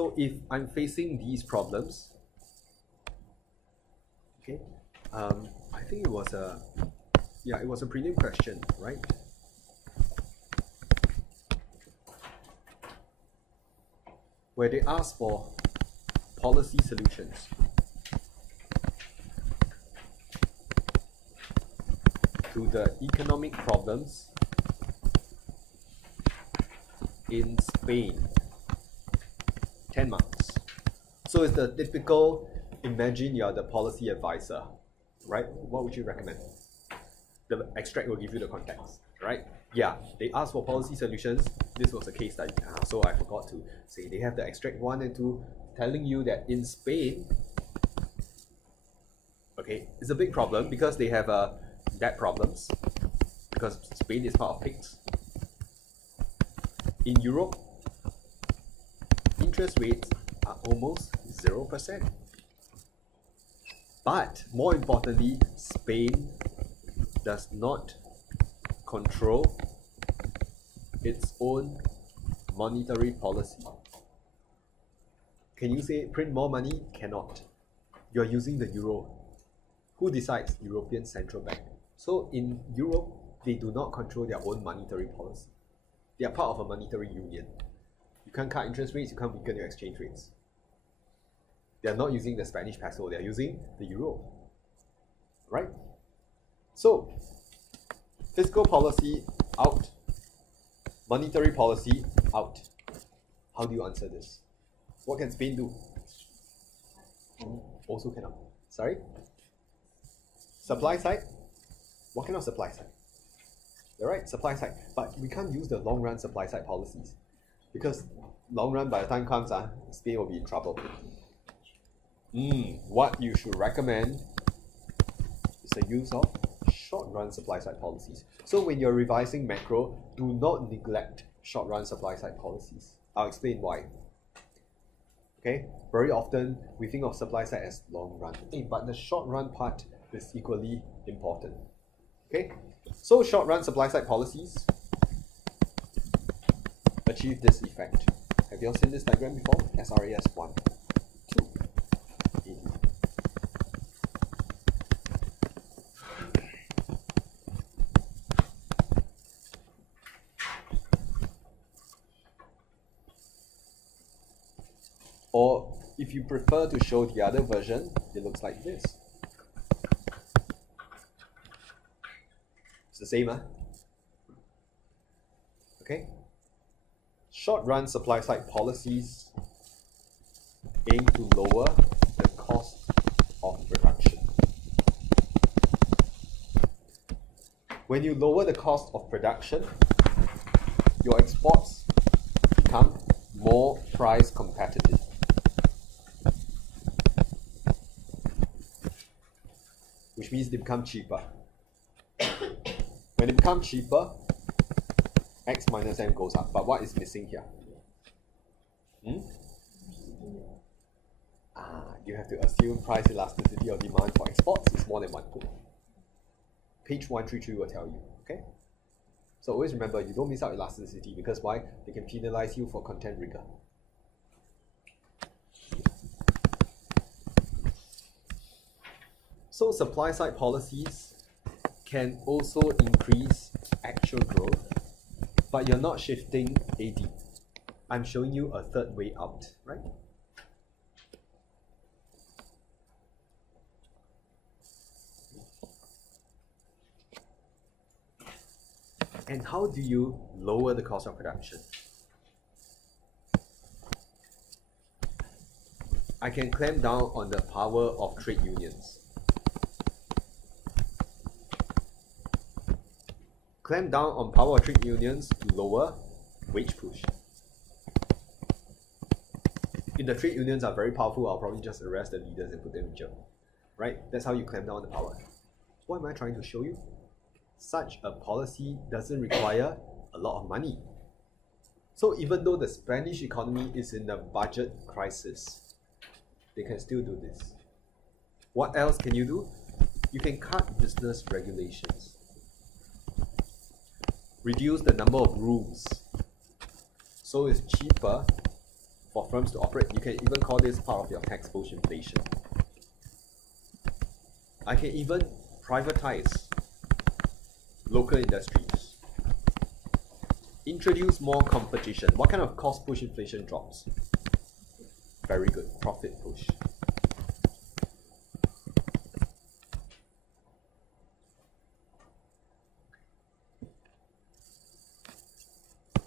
So if I'm facing these problems, okay, I think it was a prelim question, right? Where they ask for policy solutions. To the economic problems in Spain. 10 marks. So it's the typical, imagine you're the policy advisor, right? What would you recommend? The extract will give you the context, right? Yeah, they asked for policy solutions. This was a case study. So I forgot to say they have the extract 1 and 2 telling you that in Spain, okay, it's a big problem because they have debt problems because Spain is part of PIGS. In Europe, interest rates are almost 0%. But more importantly, Spain does not control its own monetary policy. Can you say print more money? Cannot. You're using the euro. Who decides? European Central Bank. So in Europe, they do not control their own monetary policy. They are part of a monetary union. You can't cut interest rates, you can't weaken your exchange rates. They are not using the Spanish peso, they are using the euro. Right? So, fiscal policy out, monetary policy out. How do you answer this? What can Spain do? Also cannot. Sorry? Supply side? What kind of supply side? You're right, supply side. But we can't use the long run supply side policies because long run, by the time comes, Spain will be in trouble. What you should recommend is the use of short run supply side policies. So when you're revising macro, do not neglect short run supply side policies. I'll explain why. Okay, very often we think of supply side as long run, but the short run part is equally important. Okay, so short run supply side policies achieve this effect. Have you all seen this diagram before? SRAS 1, 2, 8. Or if you prefer to show the other version, it looks like this. It's the same, okay? Short run supply side policies aim to lower the cost of production. When you lower the cost of production, your exports become more price competitive. Which means they become cheaper. When they become cheaper, X minus M goes up. But what is missing here? You have to assume price elasticity of demand for exports is more than 1 to 1. Page 133 will tell you. Okay? So always remember, you don't miss out elasticity because why? They can penalize you for content rigor. So supply side policies can also increase actual growth, but you're not shifting AD. I'm showing you a third way out, right? And how do you lower the cost of production? I can clamp down on the power of trade unions. Clamp down on power of trade unions to lower wage push. If the trade unions are very powerful, I'll probably just arrest the leaders and put them in jail. Right? That's how you clamp down on the power. What am I trying to show you? Such a policy doesn't require a lot of money. So even though the Spanish economy is in a budget crisis, they can still do this. What else can you do? You can cut business regulations. Reduce the number of rules. So it's cheaper for firms to operate. You can even call this part of your tax push inflation. I can even privatize local industries. Introduce more competition. What kind of cost push inflation drops? Very good, profit push.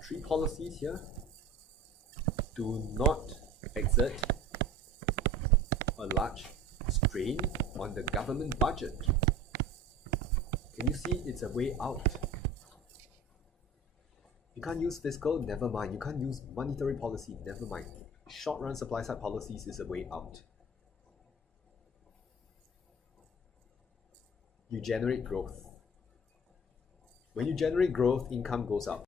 Three policies here. Do not exert a large strain on the government budget. Can you see it's a way out? You can't use fiscal, never mind. You can't use monetary policy, never mind. Short-run supply-side policies is a way out. You generate growth. When you generate growth, income goes up.